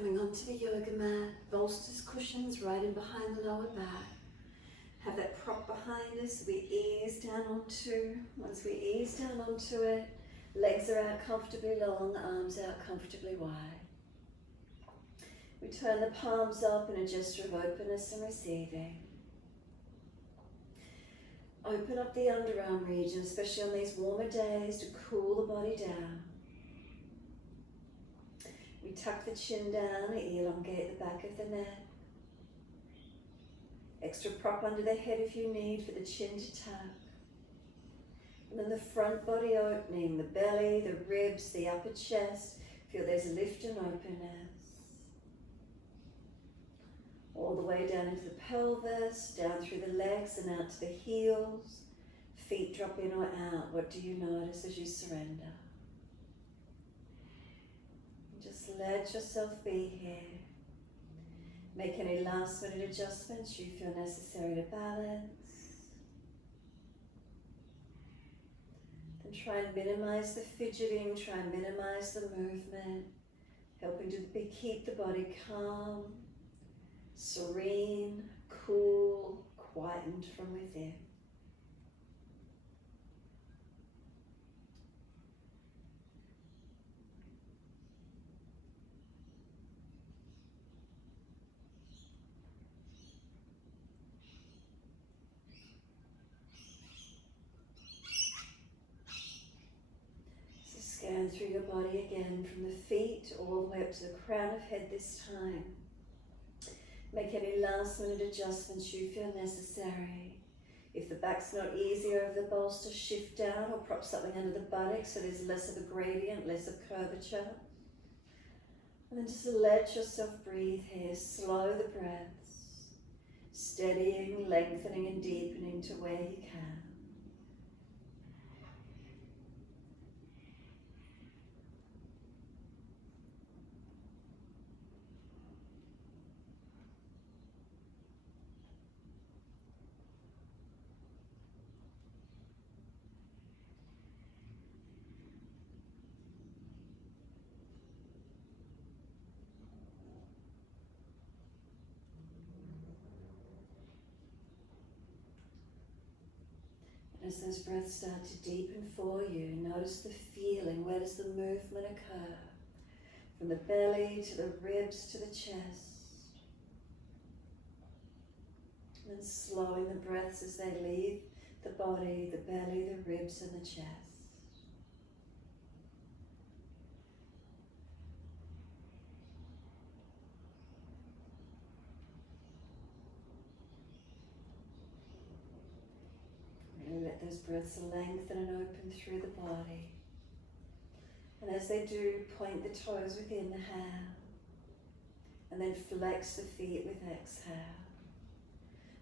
Coming onto the yoga mat, bolsters, cushions right in behind the lower back. Have that prop behind us, we ease down onto. Once we ease down onto it, legs are out comfortably long, arms out comfortably wide. We turn the palms up in a gesture of openness and receiving. Open up the underarm region, especially on these warmer days, to cool the body down. We tuck the chin down, elongate the back of the neck. Extra prop under the head if you need for the chin to tuck. And then the front body opening, the belly, the ribs, the upper chest. Feel there's a lift and openness. All the way down into the pelvis, down through the legs and out to the heels. Feet drop in or out. What do you notice as you surrender? Just let yourself be here. Make any last minute adjustments you feel necessary to balance. Then try and minimize the fidgeting, try and minimize the movement, helping to keep the body calm, serene, cool, quietened from within. Scan through your body again from the feet all the way up to the crown of head this time. Make any last minute adjustments you feel necessary. If the back's not easy over the bolster, shift down or prop something under the buttocks so there's less of a gradient, less of curvature. And then just let yourself breathe here. Slow the breaths, steadying, lengthening and deepening to where you can. As those breaths start to deepen for you, notice the feeling. Where does the movement occur? From the belly to the ribs to the chest. And then slowing the breaths as they leave the body, the belly, the ribs and the chest. Let those breaths lengthen and open through the body. And as they do, point the toes with inhale. And then flex the feet with exhale.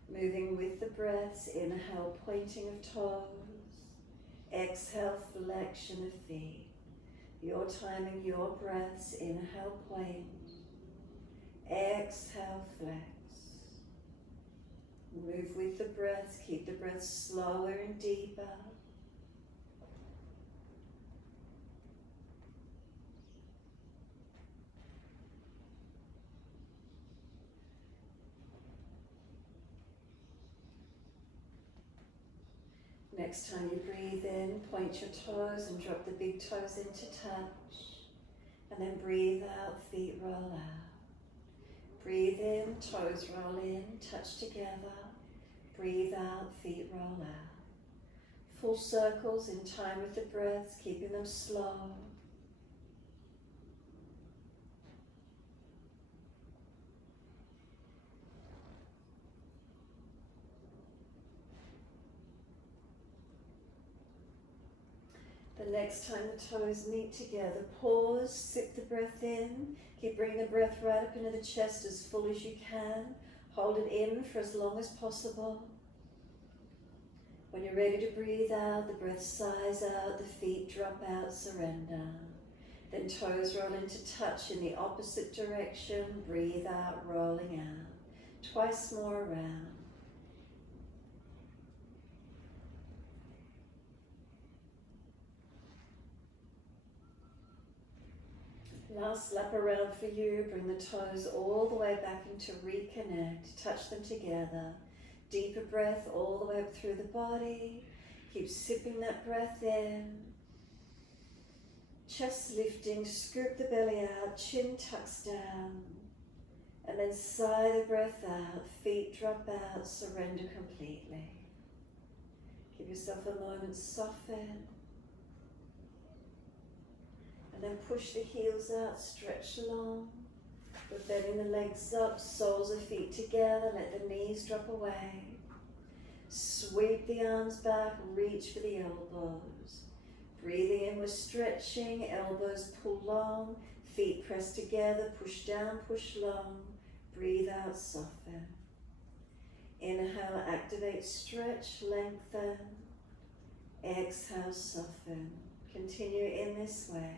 Moving with the breaths, inhale, pointing of toes. Exhale, flexion of feet. Your timing, your breaths, inhale, point. Exhale, flex. Move with the breaths, keep the breath slower and deeper. Next time you breathe in, point your toes and drop the big toes into touch. And then breathe out, feet roll out. Breathe in, toes roll in, touch together. Breathe out, feet roll out. Full circles in time with the breaths, keeping them slow. The next time the toes meet together, pause, sip the breath in. Keep bringing the breath right up into the chest as full as you can. Hold it in for as long as possible. When you're ready to breathe out, the breath sighs out, the feet drop out, surrender. Then toes roll into touch in the opposite direction. Breathe out, rolling out. Twice more around. Last lap around for you. Bring the toes all the way back into reconnect. Touch them together. Deeper breath all the way up through the body. Keep sipping that breath in. Chest lifting, scoop the belly out, chin tucks down. And then sigh the breath out, feet drop out, surrender completely. Give yourself a moment, soften. And then push the heels out, stretch long. We're bending the legs up, soles of feet together, let the knees drop away. Sweep the arms back, reach for the elbows. Breathing in, we're stretching, elbows pull long, feet press together, push down, push long. Breathe out, soften. Inhale, activate, stretch, lengthen. Exhale, soften. Continue in this way.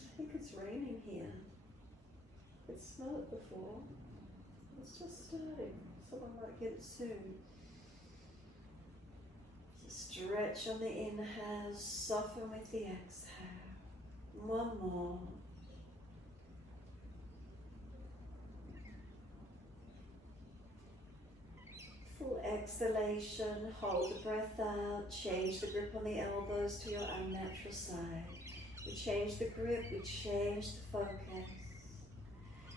I think it's raining here. It snowed before. It's just starting. Someone might get it soon. So stretch on the inhale, soften with the exhale. One more. Full exhalation, hold the breath out, change the grip on the elbows to your unnatural side. We change the grip, we change the focus.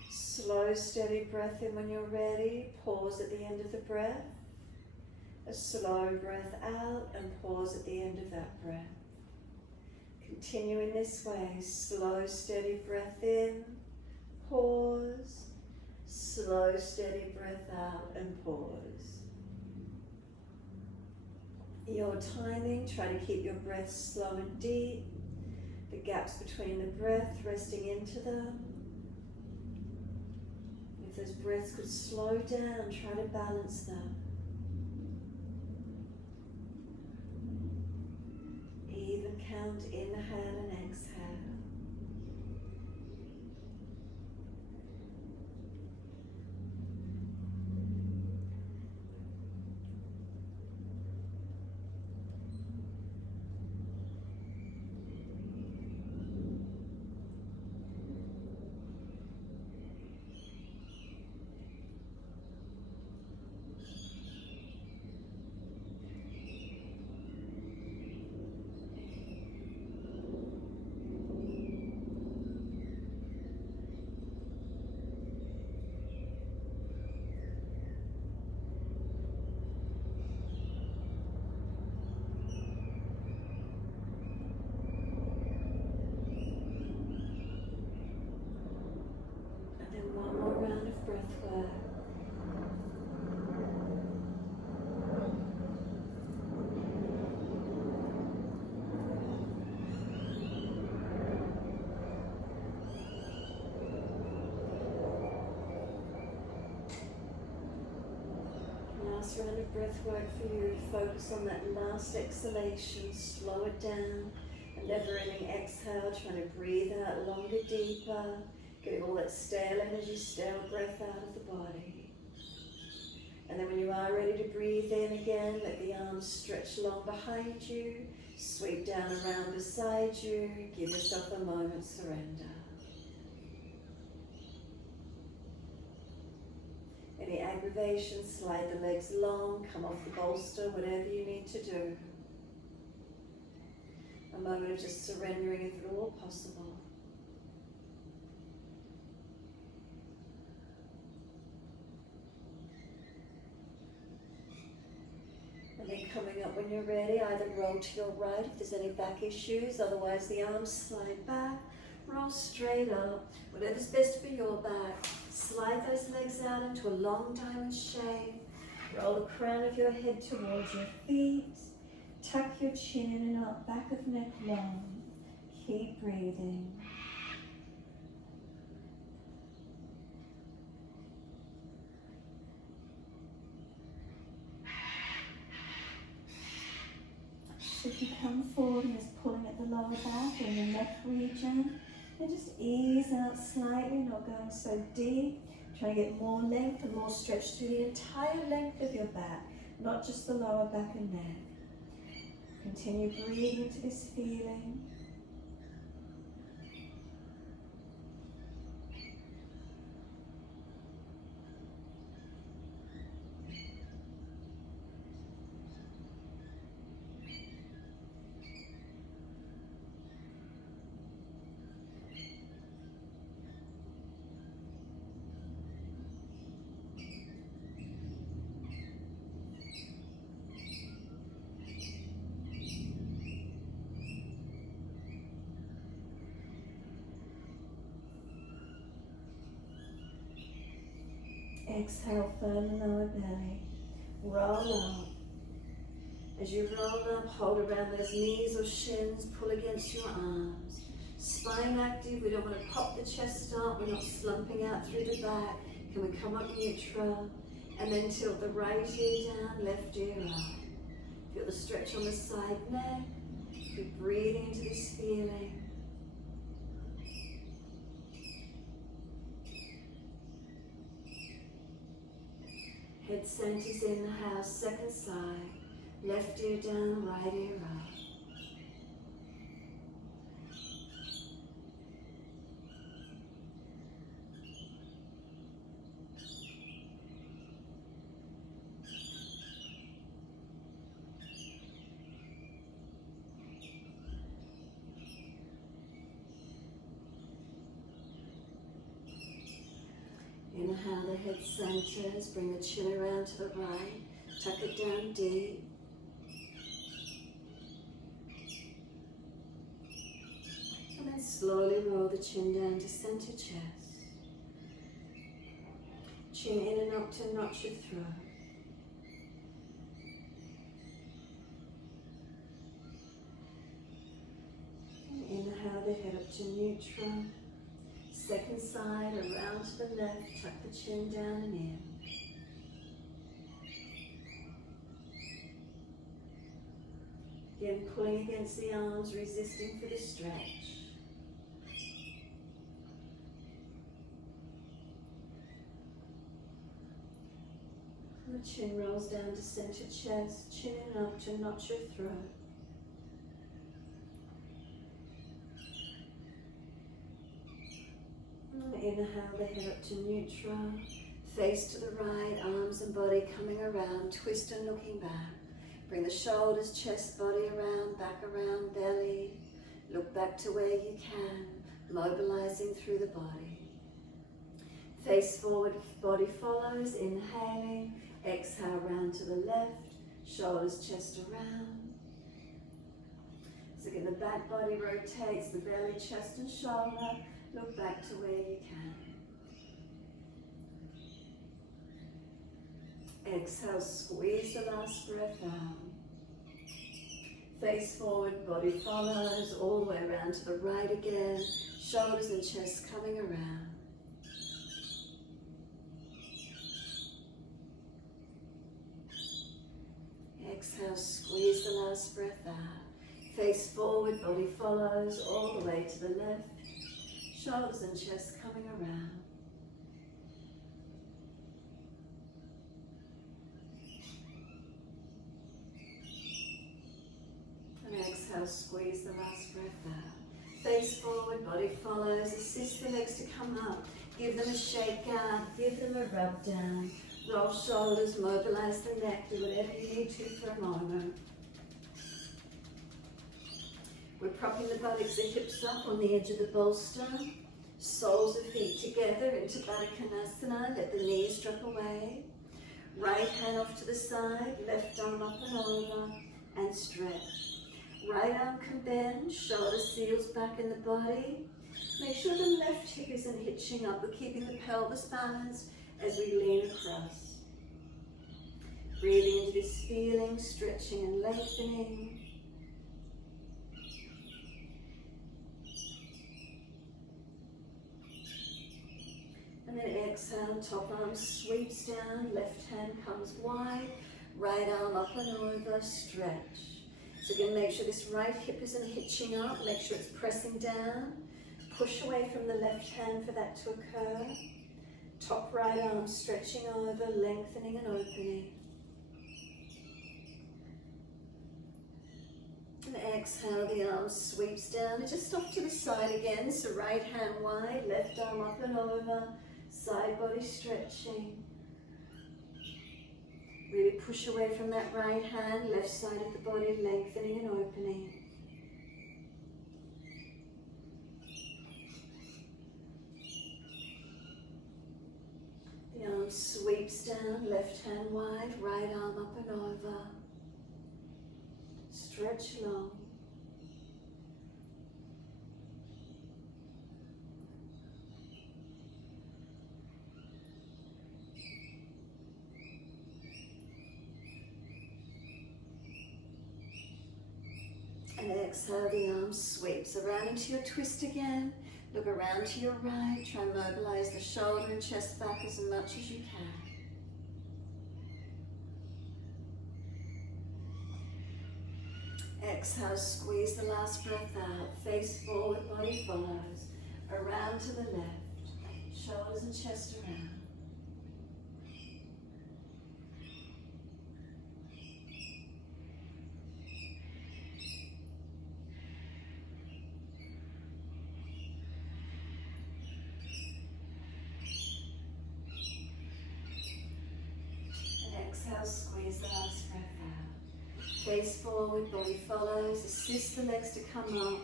Slow, steady breath in when you're ready. Pause at the end of the breath. A slow breath out and pause at the end of that breath. Continue in this way. Slow, steady breath in. Pause. Slow, steady breath out and pause. Your timing, try to keep your breath slow and deep. The gaps between the breath, resting into them. If those breaths could slow down, try to balance them. Even count, inhale and exhale. Last round of breath work for you. Focus on that last exhalation. Slow it down. A never-ending exhale. Trying to breathe out longer, deeper. Getting all that stale energy, stale breath out of the body. And then when you are ready to breathe in again, let the arms stretch long behind you. Sweep down around beside you. Give yourself a moment, surrender. Any aggravation, slide the legs long, come off the bolster, whatever you need to do. A moment of just surrendering if at all possible. And then coming up when you're ready, either roll to your right if there's any back issues, otherwise the arms slide back, roll straight up, whatever's best for your back. Slide those legs out into a long diamond shape. Roll the crown of your head towards your feet. Tuck your chin in and up, back of neck long. Keep breathing. If you come forward and just pulling at the lower back, and the neck region. And just ease out slightly, not going so deep. Try to get more length and more stretch through the entire length of your back, not just the lower back and neck. Continue breathing into this feeling. Exhale, firm lower belly. Roll up. As you roll up, hold around those knees or shins, pull against your arms. Spine active, we don't want to pop the chest up, we're not slumping out through the back. Can we come up neutral? And then tilt the right ear down, left ear up. Feel the stretch on the side neck. Keep breathing into this feeling. Head centers in the house, second side. Left ear down, right ear up. Inhale, the head centers, bring the chin around to the right, tuck it down deep. And then slowly roll the chin down to center chest. Chin in and up to notch your throat. And inhale, the head up to neutral. Second side, around to the left, tuck the chin down and in. Again, pulling against the arms, resisting for the stretch. And the chin rolls down to center chest, chin in up to notch your throat. Inhale, the head up to neutral, face to the right, arms and body coming around, twist and looking back. Bring the shoulders, chest, body around, back around, belly. Look back to where you can, mobilizing through the body. Face forward, body follows, inhaling, exhale round to the left, shoulders, chest around. So again, the back body rotates, the belly, chest and shoulder. Look back to where you can. Exhale, squeeze the last breath out. Face forward, body follows, all the way around to the right again. Shoulders and chest coming around. Exhale, squeeze the last breath out. Face forward, body follows, all the way to the left. Shoulders and chest coming around. And exhale, squeeze the last breath out. Face forward, body follows. Assist the legs to come up. Give them a shake out, give them a rub down. Roll shoulders, mobilize the neck, do whatever you need to for a moment. We're propping the buttocks, the hips up on the edge of the bolster. Soles of feet together into Baddha Konasana. Let the knees drop away. Right hand off to the side, left arm up and over, and stretch. Right arm can bend, shoulder seals back in the body. Make sure the left hip isn't hitching up. We're keeping the pelvis balanced as we lean across. Breathing into this feeling, stretching and lengthening. And then exhale, top arm sweeps down, left hand comes wide, right arm up and over, stretch. So again, make sure this right hip isn't hitching up, make sure it's pressing down. Push away from the left hand for that to occur. Top right arm stretching over, lengthening and opening. And exhale, the arm sweeps down and just off to the side again. So right hand wide, left arm up and over, side body stretching. Really push away from that right hand, left side of the body, lengthening and opening. The arm sweeps down, left hand wide, right arm up and over. Stretch long. And exhale, the arm sweeps around into your twist again. Look around to your right. Try and mobilise the shoulder and chest back as much as you can. Exhale, squeeze the last breath out. Face forward, body follows. Around to the left. Shoulders and chest around. Exhale, squeeze the last breath out. Face forward, body follows. Assist the legs to come up.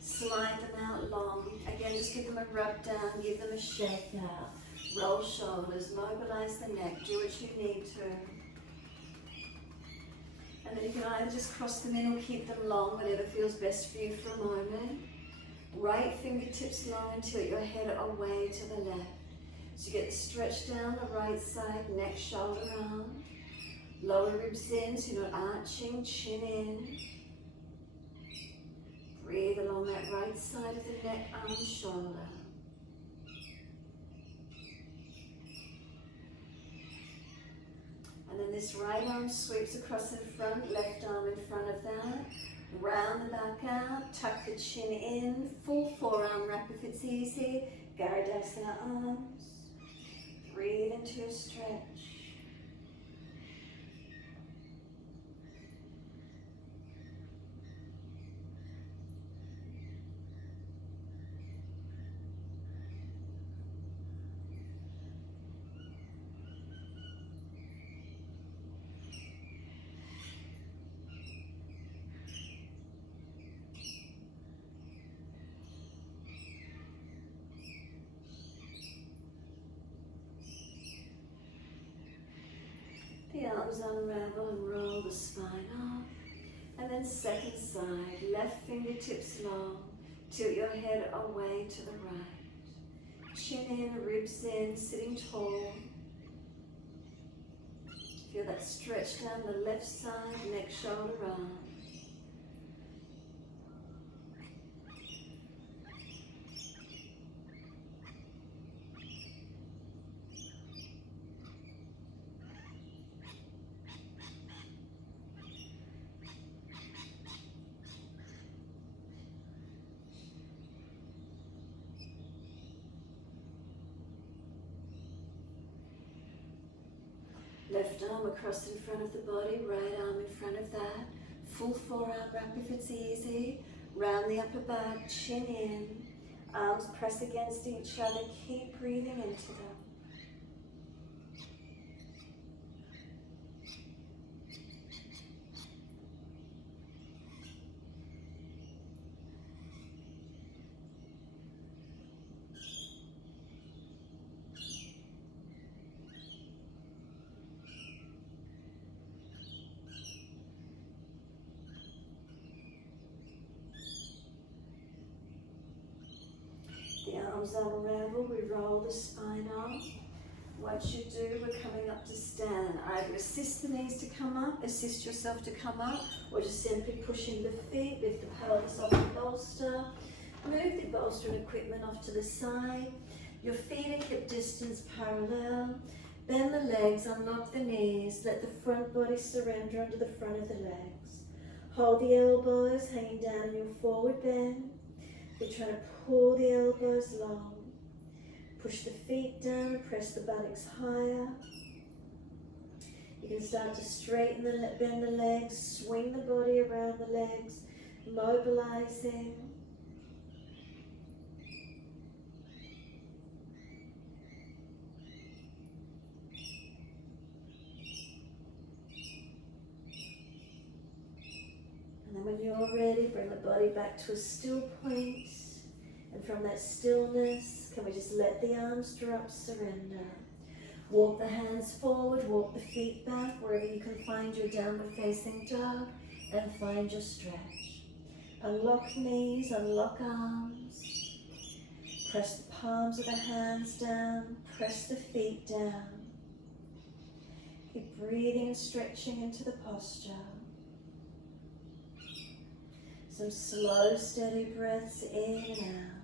Slide them out long. Again, just give them a rub down, give them a shake out. Roll shoulders, mobilise the neck, do what you need to. And then you can either just cross them in or keep them long, whatever feels best for you for a moment. Right fingertips long and tilt your head away to the left. So you get the stretch down the right side, neck, shoulder, arm. Lower ribs in, so you're not arching, chin in. Breathe along that right side of the neck, arm, shoulder. And then this right arm sweeps across in front, left arm in front of that. Round the back out, tuck the chin in, full forearm wrap if it's easy. Garudasana arms. Breathe into your stretch. The arms unravel and roll the spine up. And then second side, left fingertips long. Tilt your head away to the right. Chin in, ribs in, sitting tall. Feel that stretch down the left side, neck, shoulder, arm. Left arm across in front of the body, right arm in front of that. Full forearm wrap if it's easy. Round the upper back, chin in. Arms press against each other. Keep breathing into them. The arms unravel, we roll the spine up. Once you do, we're coming up to stand. Either assist the knees to come up, assist yourself to come up, or just simply pushing the feet, lift the pelvis off the bolster. Move the bolster and equipment off to the side. Your feet are hip distance parallel. Bend the legs, unlock the knees, let the front body surrender under the front of the legs. Hold the elbows hanging down in your forward bend. We're trying to pull the elbows long. Push the feet down, press the buttocks higher. You can start to straighten bend the legs, swing the body around the legs, mobilizing. And then when you're ready, bring the body back to a still point. And from that stillness, can we just let the arms drop, surrender. Walk the hands forward, walk the feet back, wherever you can find your downward facing dog, and find your stretch. Unlock knees, unlock arms. Press the palms of the hands down, press the feet down. Keep breathing and stretching into the posture. Some slow, steady breaths in and out.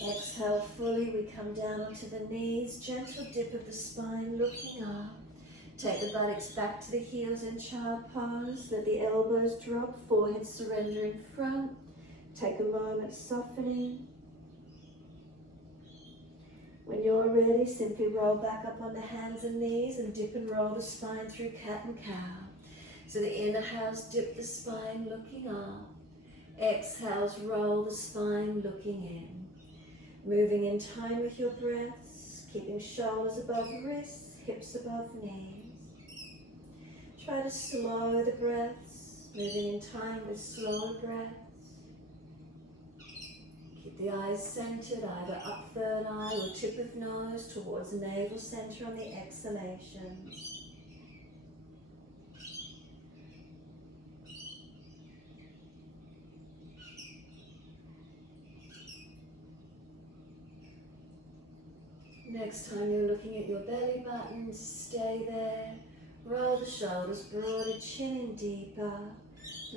Exhale fully, we come down onto the knees, gentle dip of the spine, looking up. Take the buttocks back to the heels in child pose, let the elbows drop, forehead surrender in front. Take a moment softening. When you're ready, simply roll back up on the hands and knees and dip and roll the spine through cat and cow. So the inhales, dip the spine, looking up. Exhales, roll the spine, looking in. Moving in time with your breaths, keeping shoulders above wrists, hips above knees. Try to slow the breaths, moving in time with slower breaths. Keep the eyes centered, either up third eye or tip of nose towards navel center on the exhalation. Next time you're looking at your belly button, stay there. Roll the shoulders broader, chin in deeper.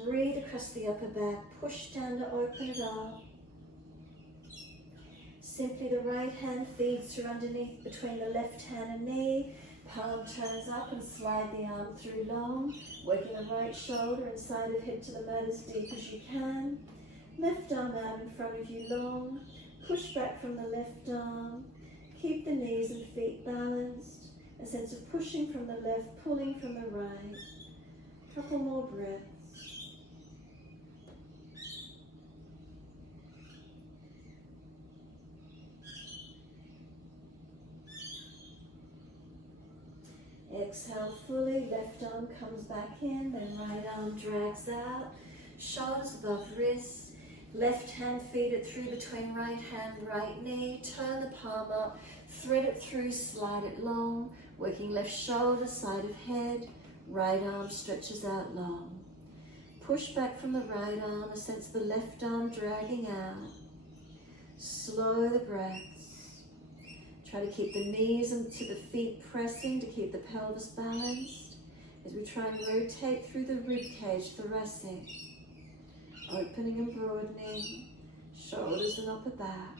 Breathe across the upper back, push down to open it up. Simply the right hand feeds through underneath between the left hand and knee. Palm turns up and slide the arm through long. Working the right shoulder inside of hip to the mat as deep as you can. Left arm out in front of you long. Push back from the left arm. Keep the knees and feet balanced. A sense of pushing from the left, pulling from the right. Couple more breaths. Exhale fully, left arm comes back in, then right arm drags out. Shoulders above wrists. Left hand feed it through between right hand, right knee. Turn the palm up, thread it through, slide it long. Working left shoulder, side of head. Right arm stretches out long. Push back from the right arm, a sense of the left arm dragging out. Slow the breaths. Try to keep the knees into the feet pressing to keep the pelvis balanced. As we try and rotate through the rib cage, thoracic. Opening and broadening, shoulders and upper back.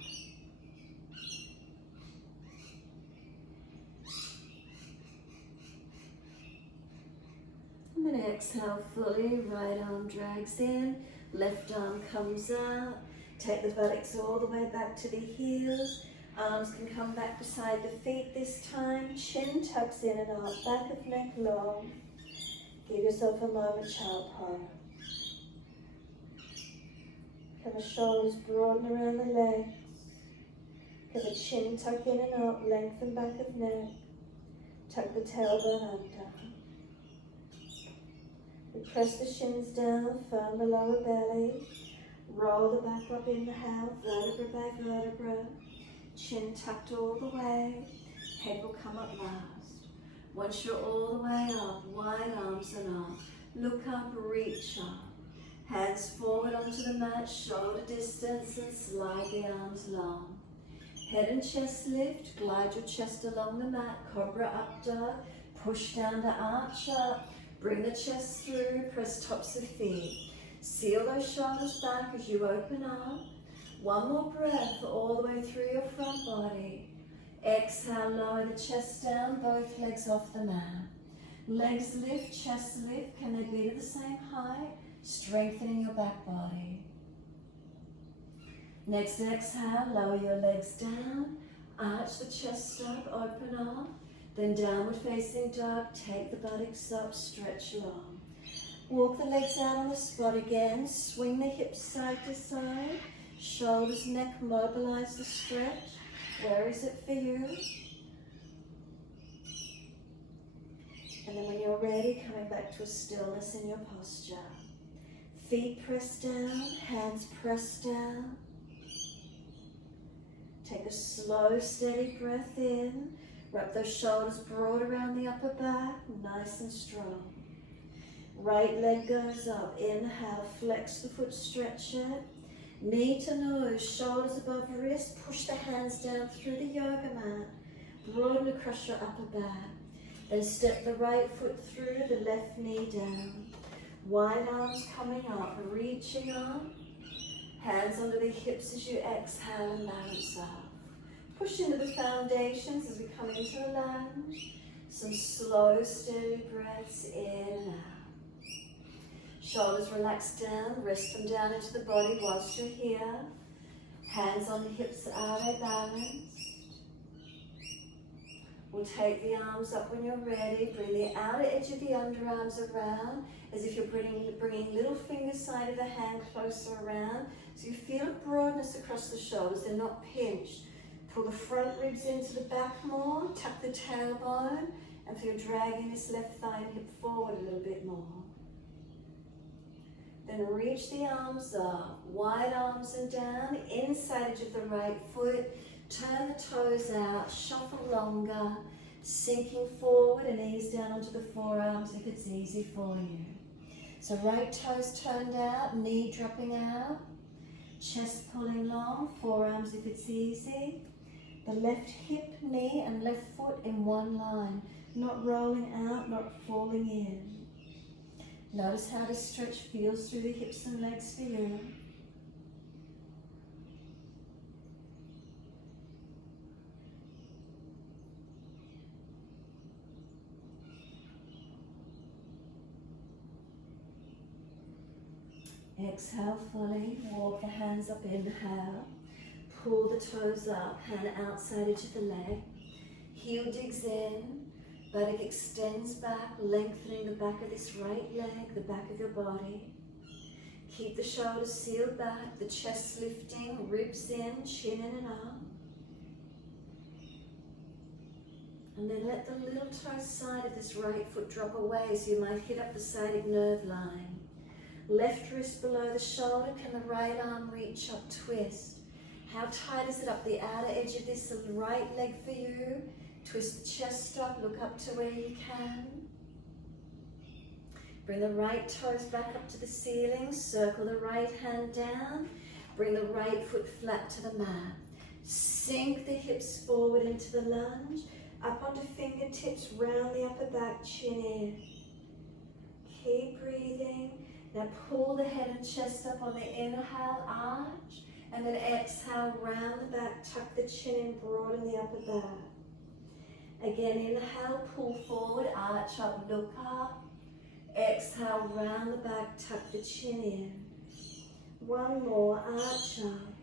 And then exhale fully, right arm drags in, left arm comes out. Take the buttocks all the way back to the heels. Arms can come back beside the feet this time. Chin tucks in and out, back of neck long. Give yourself a moment, child pose. Can the shoulders broaden around the legs? Can the chin tuck in and up, lengthen back of neck? Tuck the tailbone under. We press the shins down, firm the lower belly. Roll the back up, inhale, vertebra by vertebra. Chin tucked all the way. Head will come up last. Once you're all the way up, wide arms and up. Look up, reach up. Hands forward onto the mat, shoulder distance, and slide the arms long. Head and chest lift, glide your chest along the mat, cobra up dog, push down to arch up, bring the chest through, press tops of feet. Seal those shoulders back as you open up. One more breath all the way through your front body. Exhale, lower the chest down, both legs off the mat. Legs lift, chest lift. Can they be to the same height? Strengthening your back body. Next exhale, lower your legs down. Arch the chest up, open up. Then downward facing dog. Take the buttocks up, stretch long. Walk the legs out on the spot again. Swing the hips side to side. Shoulders, neck, mobilise the stretch. Where is it for you? And then when you're ready, coming back to a stillness in your posture. Feet pressed down, hands pressed down. Take a slow, steady breath in. Wrap those shoulders broad around the upper back, nice and strong. Right leg goes up. Inhale, flex the foot, stretch it. Knee to nose, shoulders above wrist. Push the hands down through the yoga mat. Broaden across your upper back. Then step the right foot through, the left knee down. Wide arms coming up, reaching up. Hands under the hips as you exhale and balance up. Push into the foundations as we come into the lunge. Some slow, steady breaths in and out. Shoulders relax down, rest them down into the body whilst you're here. Hands on the hips, are they balanced? We'll take the arms up when you're ready. Bring the outer edge of the underarms around as if you're bringing little finger side of the hand closer around. So you feel a broadness across the shoulders, they're not pinched. Pull the front ribs into the back more, tuck the tailbone, and feel dragging this left thigh and hip forward a little bit more. Then reach the arms up, wide arms and down, inside edge of the right foot. Turn the toes out, shuffle longer, sinking forward and ease down onto the forearms if it's easy for you. So right toes turned out, knee dropping out, chest pulling long, forearms if it's easy. The left hip, knee and left foot in one line, not rolling out, not falling in. Notice how this stretch feels through the hips and legs for you. Exhale fully, walk the hands up, inhale. Pull the toes up, hand outside edge of the leg. Heel digs in, buttock extends back, lengthening the back of this right leg, the back of your body. Keep the shoulders sealed back, the chest lifting, ribs in, chin in and up. And then let the little toe side of this right foot drop away so you might hit up the sciatic nerve line. Left wrist below the shoulder, can the right arm reach up, twist. How tight is it up the outer edge of this right leg for you? Twist the chest up, look up to where you can. Bring the right toes back up to the ceiling, circle the right hand down, bring the right foot flat to the mat. Sink the hips forward into the lunge, up onto fingertips, round the upper back, chin in. Keep breathing. Now pull the head and chest up on the inhale, arch, and then exhale, round the back, tuck the chin in, broaden the upper back. Again, inhale, pull forward, arch up, look up. Exhale, round the back, tuck the chin in. One more, arch up.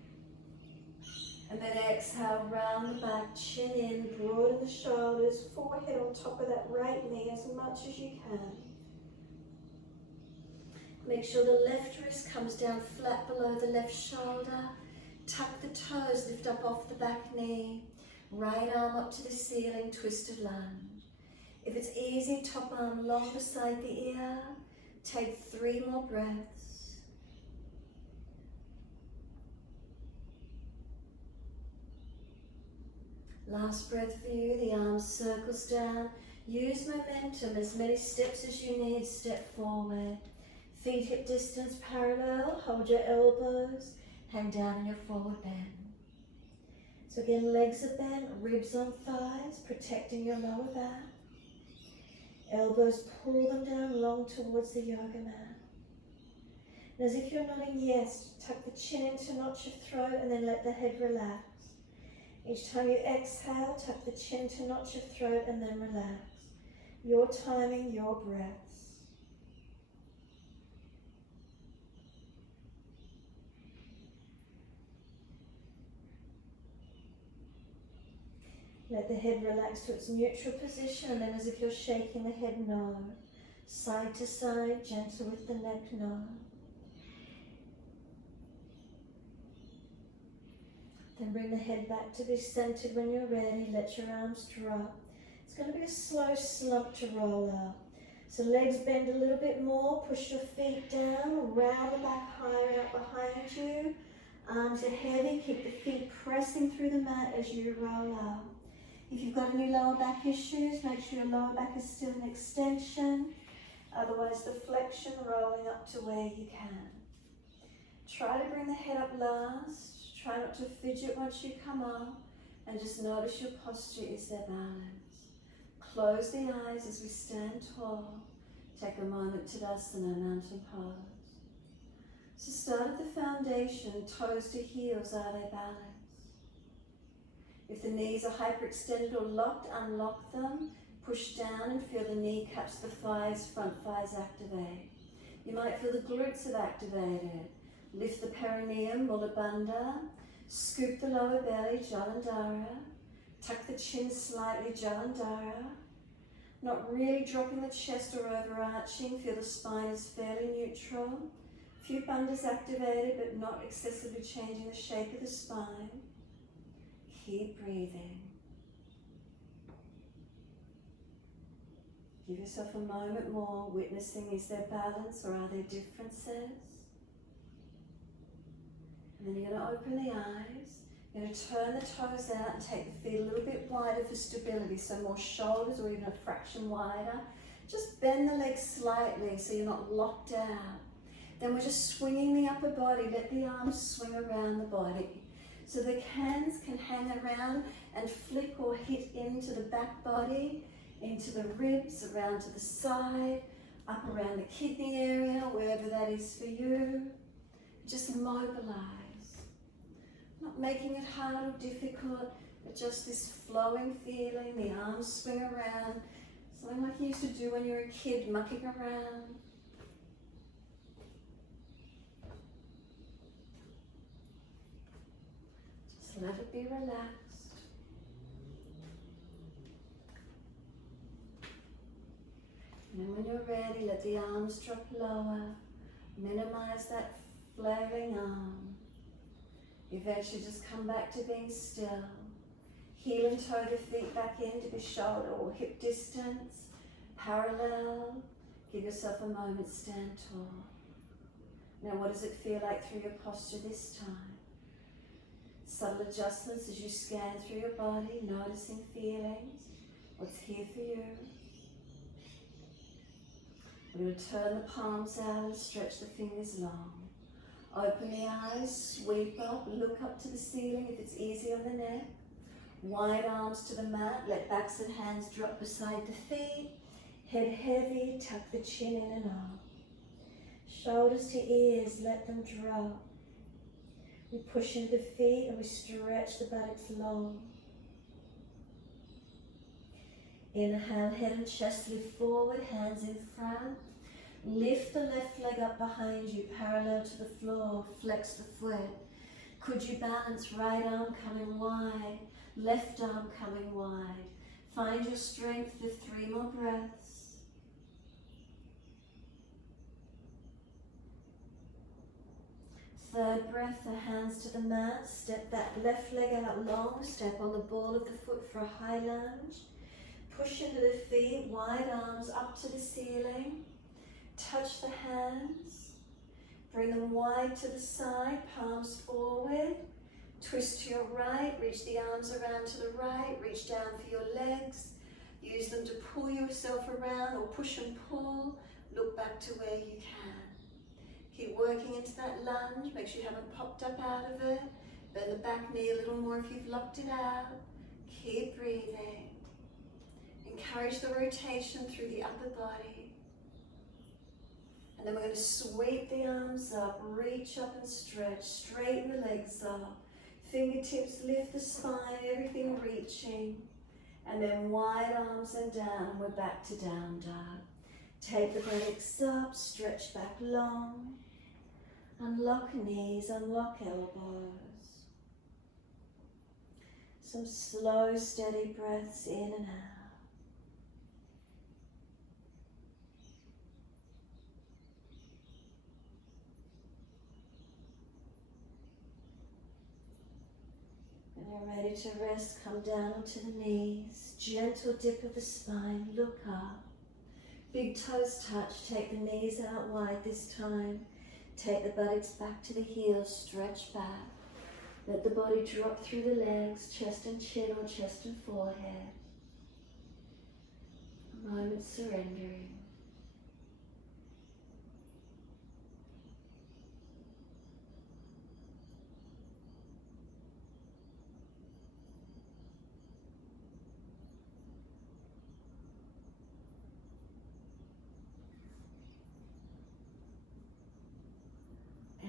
And then exhale, round the back, chin in, broaden the shoulders, forehead on top of that right knee as much as you can. Make sure the left wrist comes down flat below the left shoulder. Tuck the toes, lift up off the back knee. Right arm up to the ceiling, twisted lunge. If it's easy, top arm long beside the ear. Take 3 more breaths. Last breath for you, the arm circles down. Use momentum, as many steps as you need, step forward. Feet hip distance parallel, hold your elbows, hang down in your forward bend. So again, legs are bent, ribs on thighs, protecting your lower back. Elbows, pull them down long towards the yoga mat. And as if you're nodding yes, tuck the chin into notch your throat and then let the head relax. Each time you exhale, tuck the chin to notch your throat and then relax. Your timing, your breaths. Let the head relax to its neutral position, and then as if you're shaking the head, no. Side to side, gentle with the neck, no. Then bring the head back to be centered when you're ready. Let your arms drop. It's going to be a slow slump to roll out. So legs bend a little bit more. Push your feet down. Round the back higher out behind you. Arms are heavy. Keep the feet pressing through the mat as you roll out. If you've got any lower back issues, make sure your lower back is still in extension. Otherwise, the flexion rolling up to where you can. Try to bring the head up last. Try not to fidget once you come up, and just notice your posture is there balance. Close the eyes as we stand tall. Take a moment to Tadasana, mountain pose. So start at the foundation, toes to heels, are they balanced? If the knees are hyperextended or locked, unlock them. Push down and feel the kneecaps, the thighs, front thighs activate. You might feel the glutes have activated. Lift the perineum, Mula Bandha. Scoop the lower belly, Jalandhara. Tuck the chin slightly, Jalandhara. Not really dropping the chest or overarching. Feel the spine is fairly neutral. A few bandhas activated, but not excessively changing the shape of the spine. Keep breathing. Give yourself a moment more, witnessing, is there balance or are there differences? And then you're going to open the eyes. You're going to turn the toes out and take the feet a little bit wider for stability, so more shoulders or even a fraction wider. Just bend the legs slightly so you're not locked out. Then we're just swinging the upper body. Let the arms swing around the body. So the hands can hang around and flick or hit into the back body, into the ribs, around to the side, up around the kidney area, wherever that is for you. Just mobilise. Not making it hard or difficult, but just this flowing feeling, the arms swing around, something like you used to do when you were a kid, mucking around. Just let it be relaxed. And then when you're ready, let the arms drop lower. Minimize that flaring arm. Eventually just come back to being still. Heel and toe the feet back into the shoulder or hip distance. Parallel. Give yourself a moment, stand tall. Now what does it feel like through your posture this time? Subtle adjustments as you scan through your body, noticing feelings. What's here for you? We're going to turn the palms out and stretch the fingers long. Open the eyes, sweep up, look up to the ceiling if it's easy on the neck. Wide arms to the mat, let backs and hands drop beside the feet. Head heavy, tuck the chin in and up. Shoulders to ears, let them drop. We push into the feet and we stretch the buttocks long. Inhale, head and chest lift forward, hands in front. Lift the left leg up behind you, parallel to the floor, flex the foot. Could you balance right arm coming wide, left arm coming wide? Find your strength for 3 more breaths. Third breath, the hands to the mat. Step that left leg out long, step on the ball of the foot for a high lunge. Push into the feet, wide arms up to the ceiling. Touch the hands, bring them wide to the side, palms forward. Twist to your right, reach the arms around to the right, reach down for your legs. Use them to pull yourself around or push and pull. Look back to where you can. Keep working into that lunge, make sure you haven't popped up out of it. Bend the back knee a little more if you've locked it out. Keep breathing. Encourage the rotation through the upper body. And then we're going to sweep the arms up, reach up and stretch, straighten the legs up. Fingertips lift the spine, everything reaching. And then wide arms and down, and we're back to down dog. Take the buttocks up, stretch back long. Unlock knees, unlock elbows. Some slow, steady breaths in and out. When you're ready to rest, come down onto the knees. Gentle dip of the spine, look up. Big toes touch, take the knees out wide this time. Take the buttocks back to the heels, stretch back. Let the body drop through the legs, chest and chin or chest and forehead. A moment surrendering.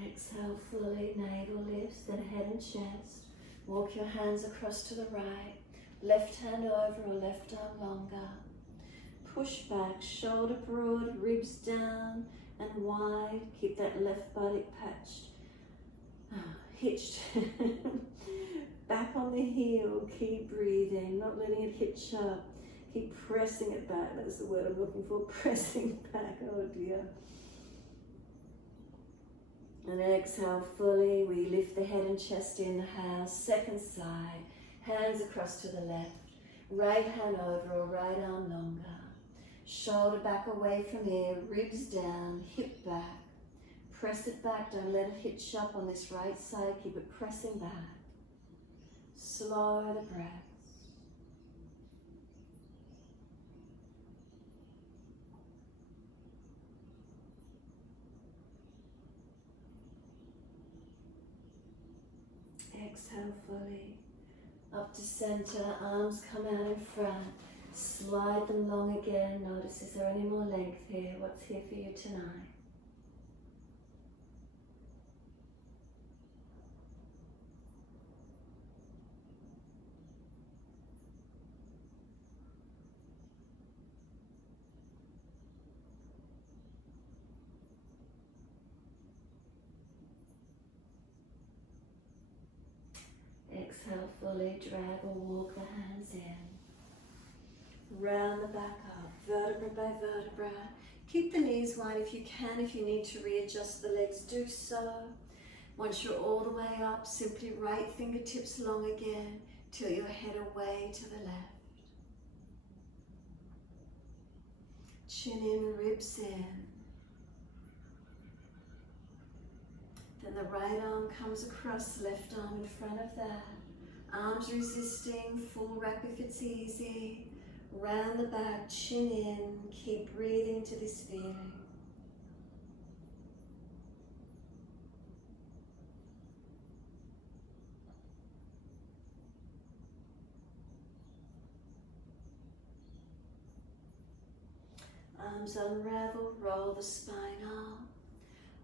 Exhale fully, navel lifts, then head and chest. Walk your hands across to the right, left hand over or left arm longer. Push back, shoulder broad, ribs down and wide. Keep that left buttock hitched. Back on the heel, keep breathing, not letting it hitch up. Keep pressing it back, that's the word I'm looking for, pressing back, oh dear. And exhale fully, we lift the head and chest in the house. Second side, hands across to the left. Right hand over or right arm longer. Shoulder back away from here, ribs down, hip back. Press it back, don't let it hitch up on this right side. Keep it pressing back. Slow the breath. Exhale fully, up to center, arms come out in front, slide them long again. Notice, is there any more length here? What's here for you tonight? Exhale fully, drag or walk the hands in. Round the back up, vertebra by vertebra. Keep the knees wide if you can. If you need to readjust the legs, do so. Once you're all the way up, simply right fingertips long again. Tilt your head away to the left. Chin in, ribs in. Then the right arm comes across, left arm in front of that. Arms resisting, full wrap if it's easy. Round the back, chin in, keep breathing to this feeling. Arms unravel, roll the spine up.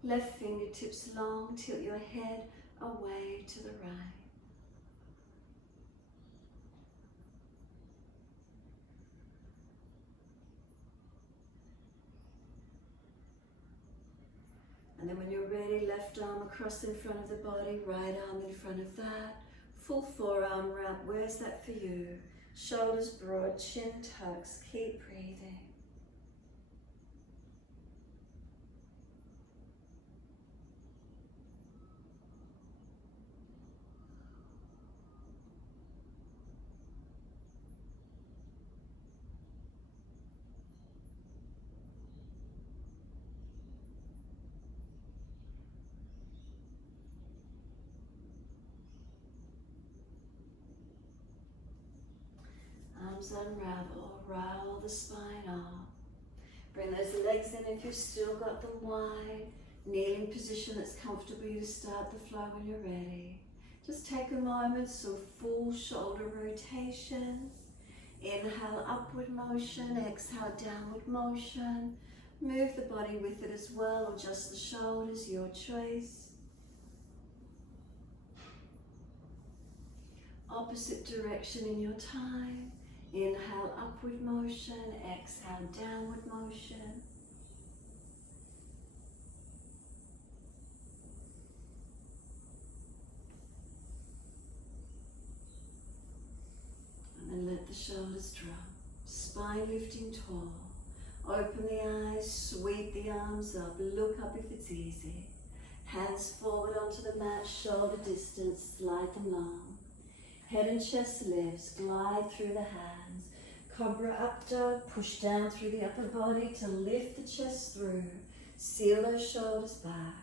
Left fingertips long, tilt your head away to the right. And then when you're ready, left arm across in front of the body, right arm in front of that. Full forearm wrap, where's that for you? Shoulders broad, chin tucks, keep breathing. Arms unravel, roll the spine up. Bring those legs in if you've still got them wide. Kneeling position that's comfortable to start the flow when you're ready. Just take a moment, so full shoulder rotation. Inhale, upward motion. Exhale, downward motion. Move the body with it as well, or just the shoulders, your choice. Opposite direction in your time. Inhale, upward motion. Exhale, downward motion. And let the shoulders drop. Spine lifting tall. Open the eyes, sweep the arms up. Look up if it's easy. Hands forward onto the mat, shoulder distance, slide them long. Head and chest lifts, glide through the hands. Cobra up dog, push down through the upper body to lift the chest through. Seal those shoulders back.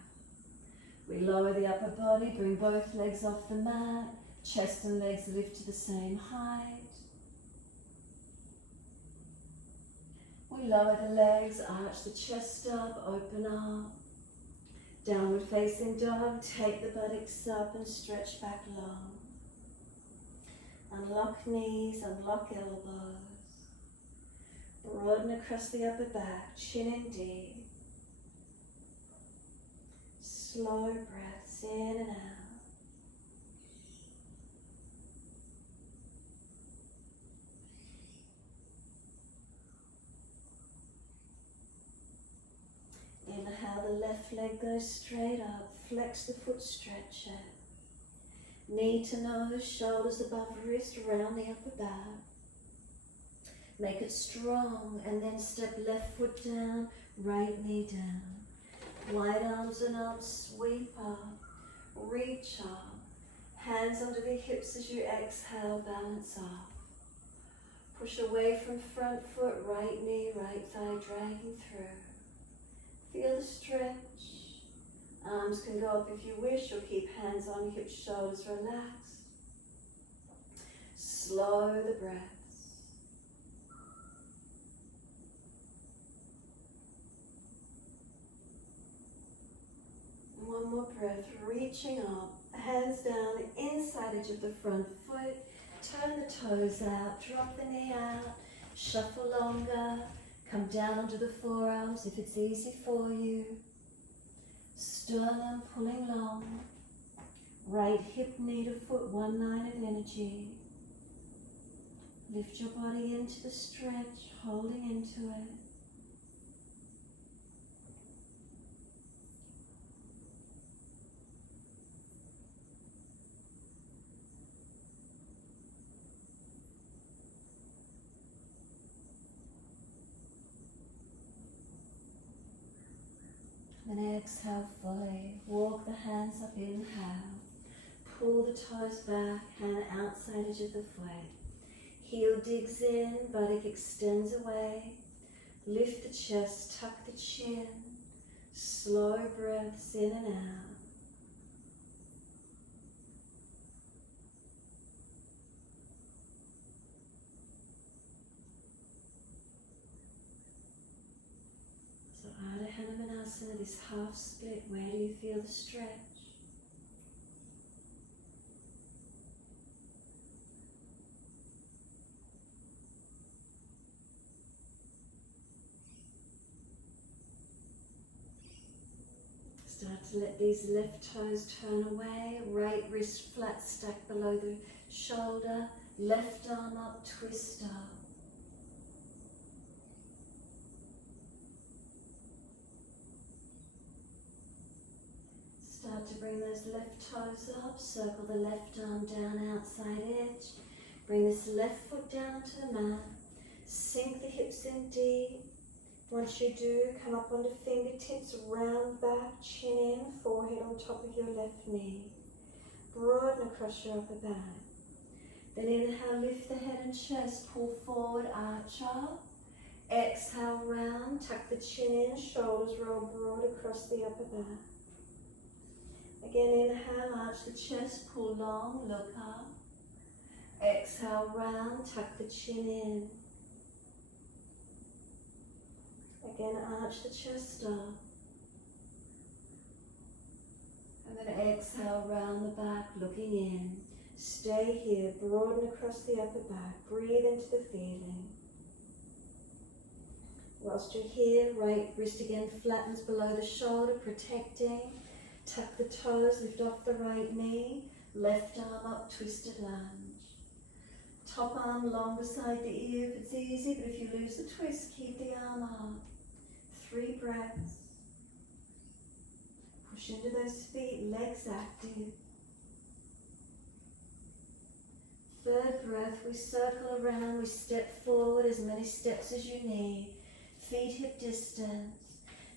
We lower the upper body, bring both legs off the mat. Chest and legs lift to the same height. We lower the legs, arch the chest up, open up. Downward facing dog, take the buttocks up and stretch back long. Unlock knees, unlock elbows. Broaden across the upper back, chin in deep. Slow breaths in and out. Inhale, the left leg goes straight up, flex the foot, stretch it. Knee to nose, shoulders above wrist, round the upper back. Make it strong and then step left foot down, right knee down. Wide arms and up, sweep up, reach up. Hands under the hips as you exhale, balance off. Push away from front foot, right knee, right thigh, dragging through. Feel the stretch. Arms can go up if you wish, or keep hands on hips, shoulders relaxed. Slow the breaths. One more breath, reaching up, hands down, inside edge of the front foot. Turn the toes out, drop the knee out, shuffle longer. Come down onto the forearms if it's easy for you. Sternum pulling long. Right hip, knee to foot, one line of energy. Lift your body into the stretch, holding into it. And exhale fully. Walk the hands up, inhale. Pull the toes back, hand outside edge of the foot. Heel digs in, buttock extends away. Lift the chest, tuck the chin. Slow breaths in and out. Ardha Hanumanasana, this half split, where do you feel the stretch? Start to let these left toes turn away, right wrist flat stacked below the shoulder, left arm up, twist up. Start to bring those left toes up, circle the left arm down outside edge. Bring this left foot down to the mat. Sink the hips in deep. Once you do, come up onto fingertips, round back, chin in, forehead on top of your left knee. Broaden across your upper back. Then inhale, lift the head and chest, pull forward, arch up. Exhale, round, tuck the chin in, shoulders roll broad across the upper back. Again, inhale, arch the chest, pull long, look up. Exhale, round, tuck the chin in. Again, arch the chest up. And then exhale, round the back, looking in. Stay here, broaden across the upper back. Breathe into the feeling. Whilst you're here, right wrist again flattens below the shoulder, protecting. Tuck the toes, lift off the right knee. Left arm up, twisted lunge. Top arm long beside the ear if it's easy, but if you lose the twist, keep the arm up. 3 breaths. Push into those feet, legs active. 3rd breath, we circle around, we step forward as many steps as you need. Feet hip distance.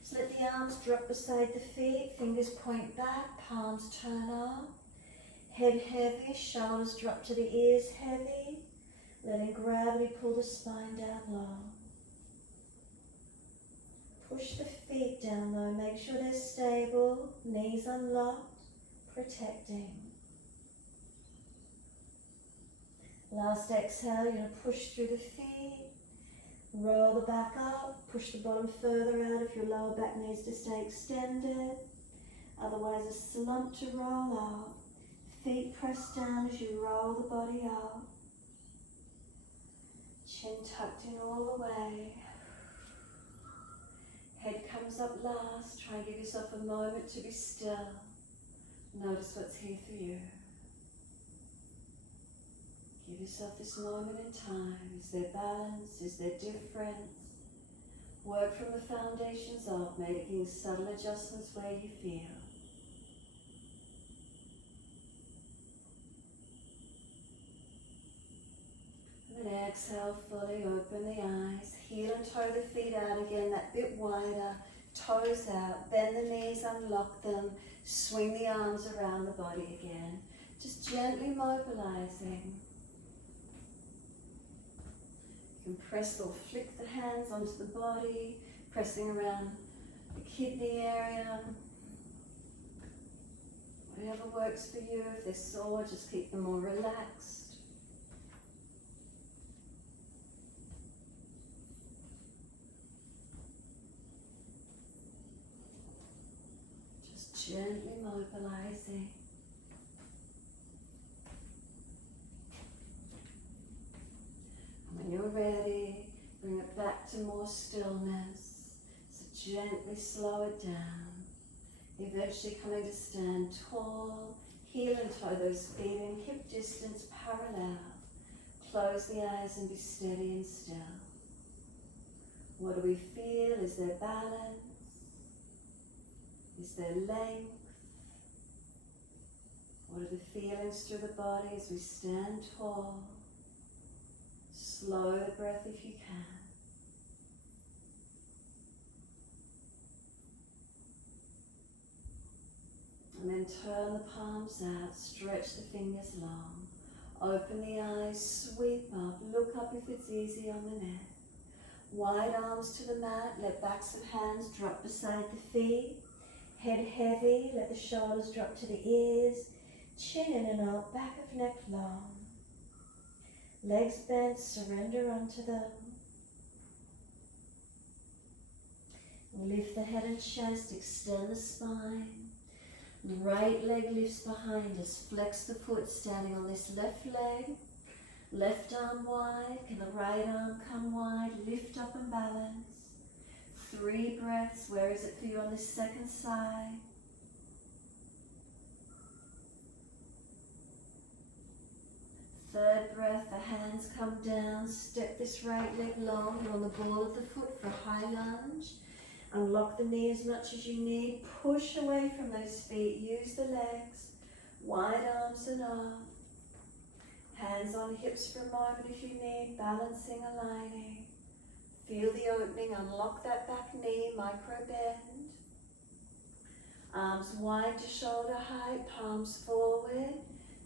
So let the arms drop beside the feet, fingers point back, palms turn up. Head heavy, shoulders drop to the ears heavy. Letting gravity pull the spine down low. Push the feet down low, make sure they're stable, knees unlocked, protecting. Last exhale, you're going to push through the feet, roll the back up, push the bottom further out if your lower back needs to stay extended. Otherwise, a slump to roll out. Feet press down as you roll the body up. Chin tucked in all the way. Head comes up last. Try and give yourself a moment to be still. Notice what's here for you. Give yourself this moment in time. Is there balance? Is there difference? Work from the foundations up, making subtle adjustments where you feel. And then exhale, fully open the eyes. Heel and toe the feet out again, that bit wider. Toes out, bend the knees, unlock them. Swing the arms around the body again. Just gently mobilizing. You can press or flick the hands onto the body, pressing around the kidney area. Whatever works for you. If they're sore, just keep them more relaxed. Just gently mobilizing. When you're ready, bring it back to more stillness. So gently slow it down. Eventually coming to stand tall. Heel and toe those feet in hip distance parallel. Close the eyes and be steady and still. What do we feel? Is there balance? Is there length? What are the feelings through the body as we stand tall? Slow the breath if you can. And then turn the palms out, stretch the fingers long. Open the eyes, sweep up, look up if it's easy on the neck. Wide arms to the mat, let backs of hands drop beside the feet. Head heavy, let the shoulders drop to the ears. Chin in and out, back of neck long. Legs bent, surrender onto them. Lift the head and chest, extend the spine. Right leg lifts behind us. Flex the foot, standing on this left leg. Left arm wide. Can the right arm come wide? Lift up and balance. 3 breaths. Where is it for you on this second side? Third breath, the hands come down. Step this right leg long. You're on the ball of the foot for a high lunge. Unlock the knee as much as you need. Push away from those feet. Use the legs. Wide arms and up. Hands on hips for a moment if you need. Balancing, aligning. Feel the opening. Unlock that back knee. Micro bend. Arms wide to shoulder height. Palms forward.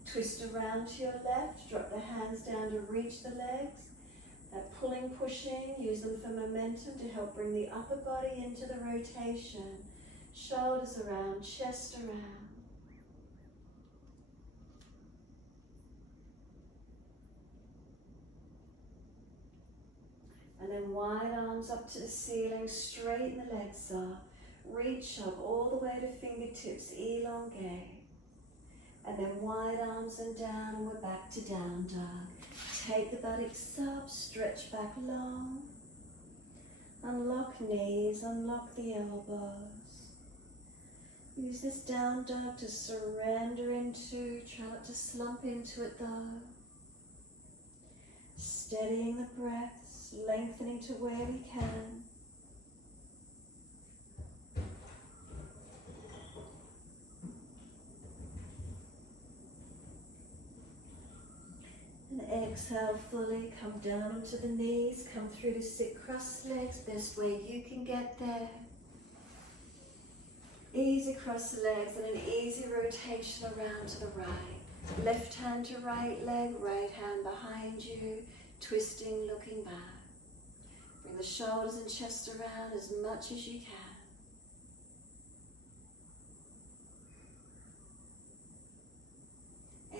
Twist around to your left. Drop the hands down to reach the legs. That pulling, pushing, use them for momentum to help bring the upper body into the rotation. Shoulders around, chest around. And then wide arms up to the ceiling, straighten the legs up. Reach up all the way to fingertips, elongate. And then wide arms and down, and we're back to down dog. Take the buttocks up, stretch back long. Unlock knees, unlock the elbows. Use this down dog to surrender into, try not to slump into it though. Steadying the breaths, lengthening to where we can. And exhale fully, come down onto the knees, come through to sit cross legs, best way you can get there. Easy cross the legs and an easy rotation around to the right. Left hand to right leg, right hand behind you, twisting, looking back. Bring the shoulders and chest around as much as you can.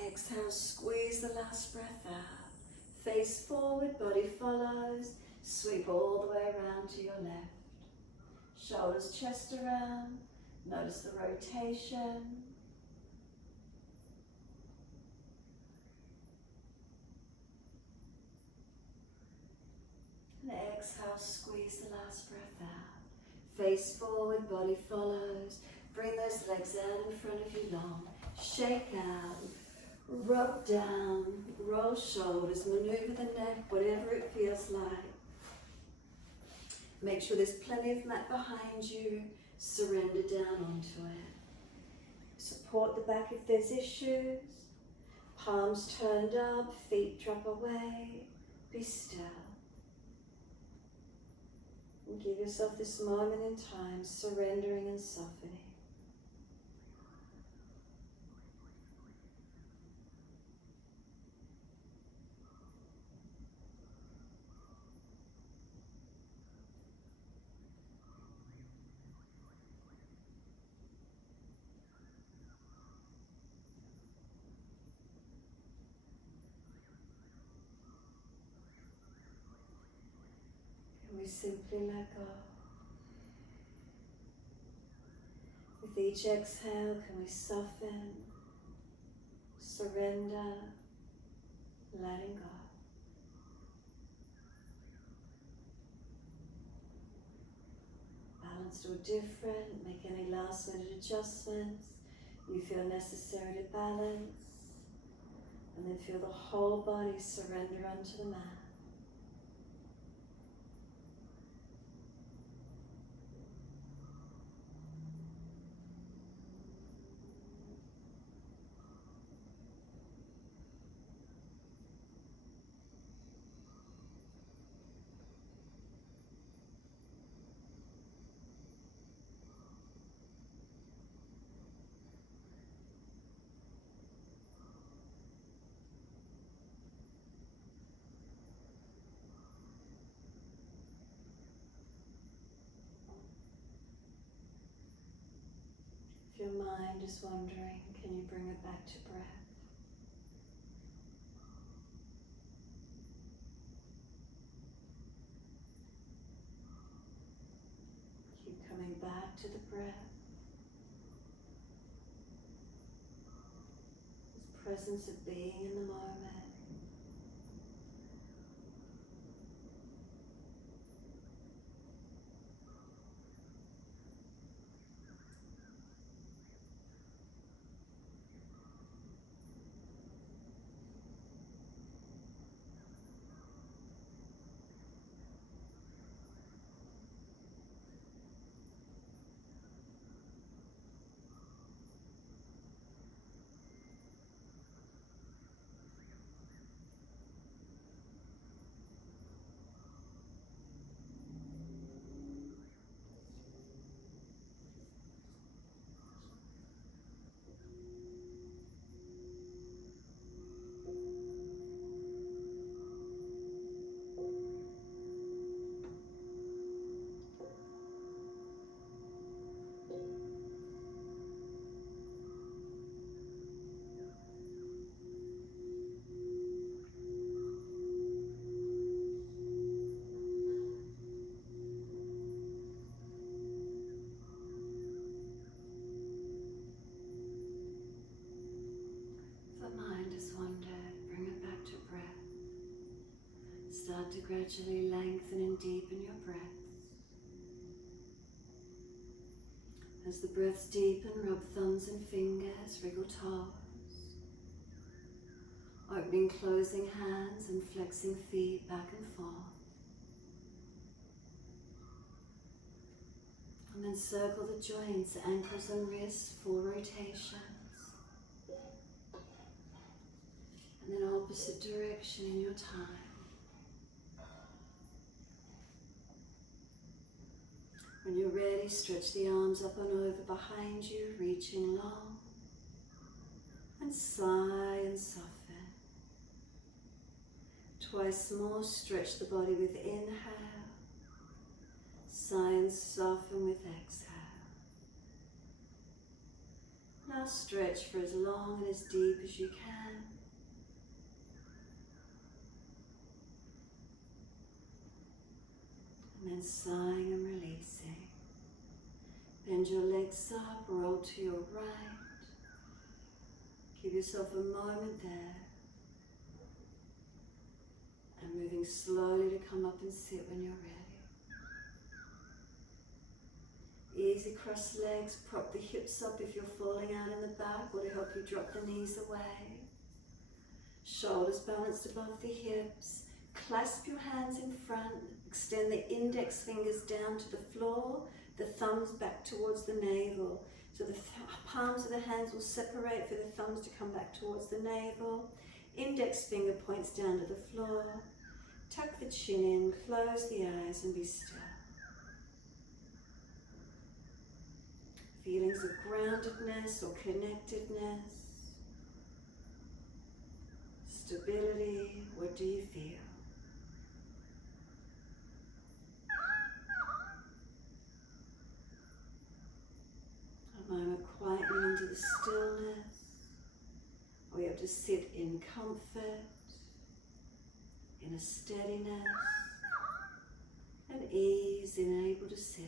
Exhale, squeeze the last breath out. Face forward, body follows. Sweep all the way around to your left. Shoulders, chest around. Notice the rotation. And exhale, squeeze the last breath out. Face forward, body follows. Bring those legs out in front of you long. Shake out. Rub down, roll shoulders, maneuver the neck, whatever it feels like. Make sure there's plenty of mat behind you. Surrender down onto it. Support the back if there's issues. Palms turned up, feet drop away. Be still. And give yourself this moment in time, surrendering and softening. We simply let go. With each exhale, can we soften, surrender, letting go. Balanced or different, make any last minute adjustments you feel necessary to balance, and then feel the whole body surrender onto the mat. If your mind is wandering, can you bring it back to breath? Keep coming back to the breath. This presence of being in the moment. Start to gradually lengthen and deepen your breaths. As the breaths deepen, rub thumbs and fingers, wriggle toes. Opening, closing hands and flexing feet back and forth. And then circle the joints, ankles and wrists, 4 rotations. And then opposite direction in your time. When you're ready, stretch the arms up and over behind you, reaching long. And sigh and soften. Twice more, stretch the body with inhale. Sigh and soften with exhale. Now stretch for as long and as deep as you can. And then sighing and releasing. Bend your legs up, roll to your right. Give yourself a moment there. And moving slowly to come up and sit when you're ready. Easy cross legs, prop the hips up if you're falling out in the back, or to help you drop the knees away. Shoulders balanced above the hips. Clasp your hands in front. Extend the index fingers down to the floor, the thumbs back towards the navel. So the palms of the hands will separate for the thumbs to come back towards the navel. Index finger points down to the floor. Tuck the chin in, close the eyes and be still. Feelings of groundedness or connectedness, stability, what do you feel? A moment quietening into the stillness. We have to sit in comfort, in a steadiness, and ease in able to sit.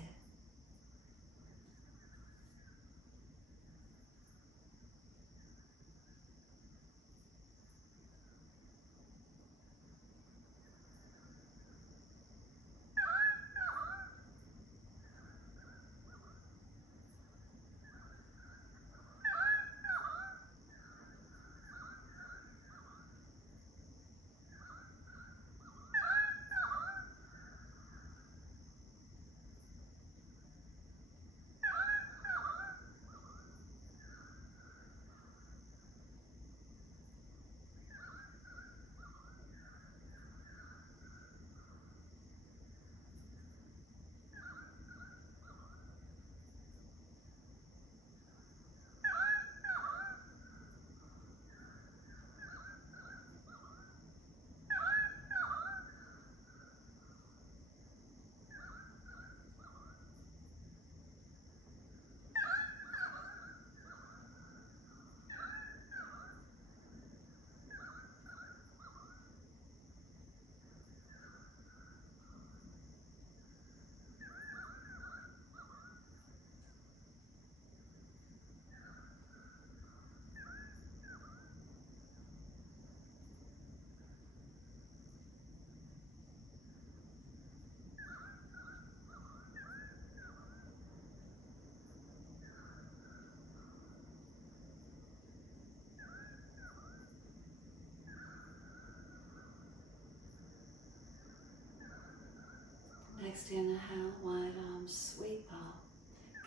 Next inhale, wide arms sweep up.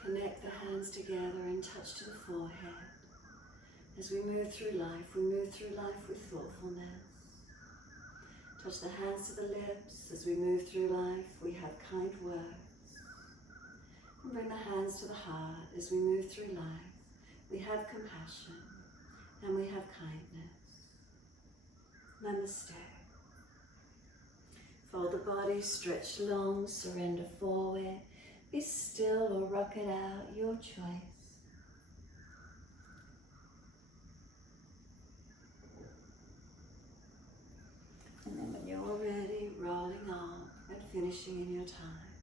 Connect the hands together and touch to the forehead. As we move through life with thoughtfulness. Touch the hands to the lips. As we move through life, we have kind words. And bring the hands to the heart. As we move through life, we have compassion and we have kindness. Namaste. Fold the body, stretch long, surrender forward. Be still or rock it out, your choice. And then when you're ready, rolling on and finishing in your time.